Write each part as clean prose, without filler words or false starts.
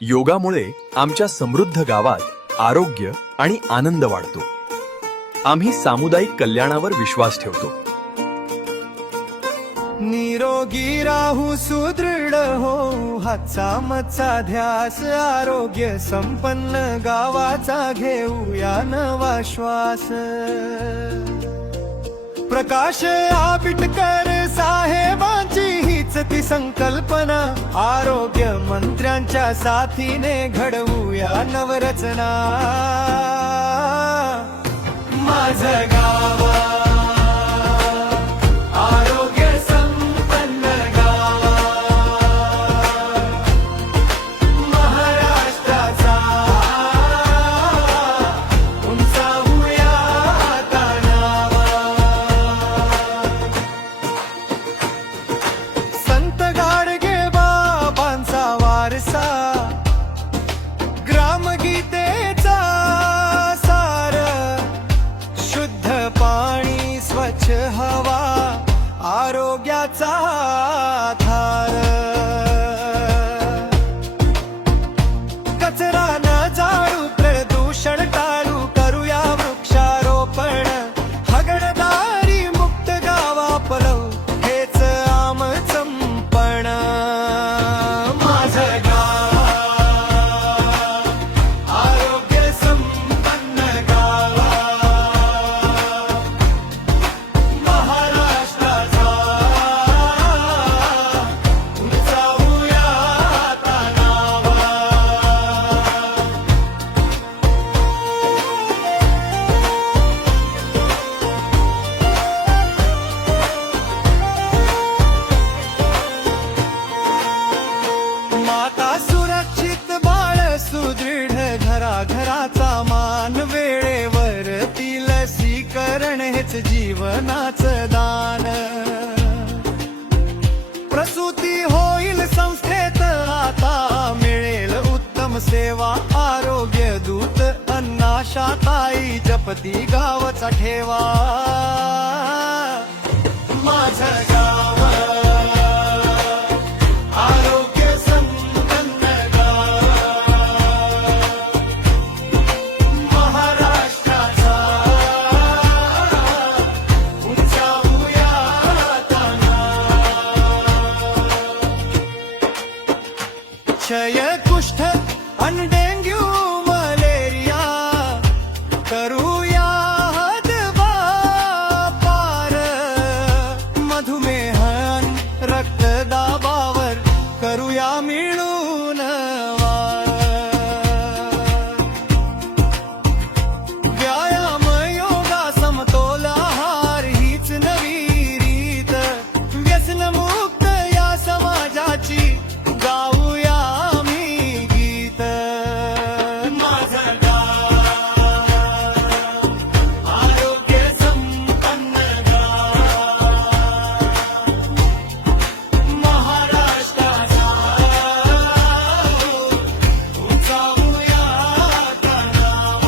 योगामुळे आमच्या समृद्ध गावात आरोग्य आणि आनंद वाढतो. आम्ही सामुदायिक कल्याणावर विश्वास ठेवतो. निरोगी राहू सुदृढ हो हातचा मचा ध्यास आरोग्य संपन्न गावाचा घेऊया नवा श्वास. प्रकाश आबिटकर साहेबांची हीच ती संकल्पना आरोग्य मंत्र्यांच्या साथीने घडवूया नवरचना. माझं गाव आरोग्य संपन्न गाव महाराष्ट्राचा उंचावूया आता नाव. संत गाडगे बाबांचा वारसा ग्रामगीतेचा सार शुद्ध पाणी स्वच्छ हवा आरोग्याचा आधार. कचरा न जाळू प्रदूषण टाळू करूया वृक्षारोपण हगणदारी मुक्त गावा पलवू हेच आमचं पण. माझं गाव आरोग्य संपन्न गाव महाराष्ट्राचा उंचावूया आता नाव. माता सुरक्षित बाळ सुदृढ घराघराचा मान वेळेवर ती लसीकरण हेच जीवनाचं दान. प्रसूती होईल संस्थेत आता मिळेल उत्तम सेवा आरोग्य दूत अन्नाशाताई जपती गावचा ठेवा. माझं गाव आरोग्य संपन्न गाव महाराष्ट्राचा उंचावूया आता नाव. क्षय कुष्ठ आणि डेंग्यू मलेरिया करूया हद्दपार. मधुमेह आणि रक्तदाबावर करूया मिळून वार. व्यायाम योगा समतोल आहार हीच नवी रीत व्यसनमुक्त या समाजाची गाऊया आम्ही गीत. माझं गाव आरोग्य संपन्न गाव महाराष्ट्राचा उंचावूया आता नाव.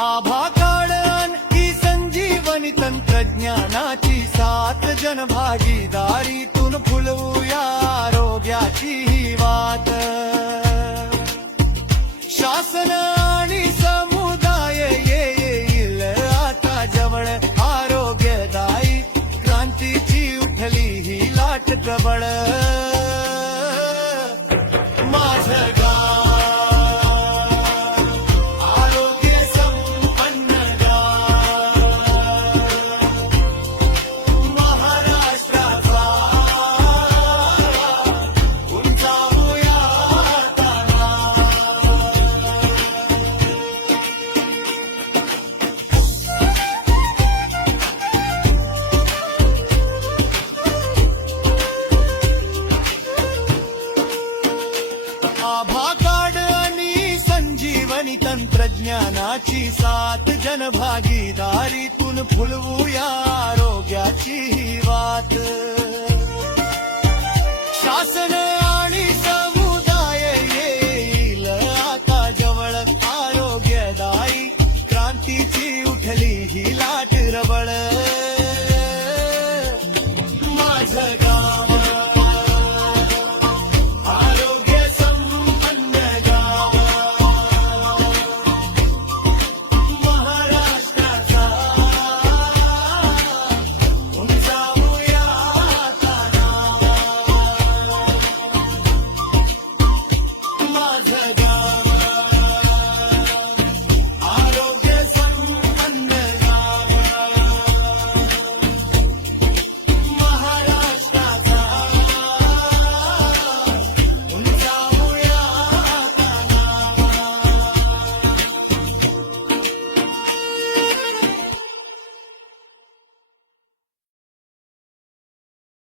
आभा कार्ड आणि संजीवनी तंत्रज्ञानाची साथ जनभागीदारीतून फुलवूया आरोग्याची ही वाट. शासन आणि समुदाय येईल आता जवळ आरोग्यदायी क्रांतीची उठली ही लाट प्रबळ. माझं गाव आरोग्य संपन्न गाव महाराष्ट्राचा उंचावूया आता नाव. आभा कार्ड आणि संजीवनी तंत्रज्ञानाची साथ जनभागीदारीतून फुलवूया आरोग्याची ही वाट. शासन आणि समुदाय येईल आता जवळ ही लाट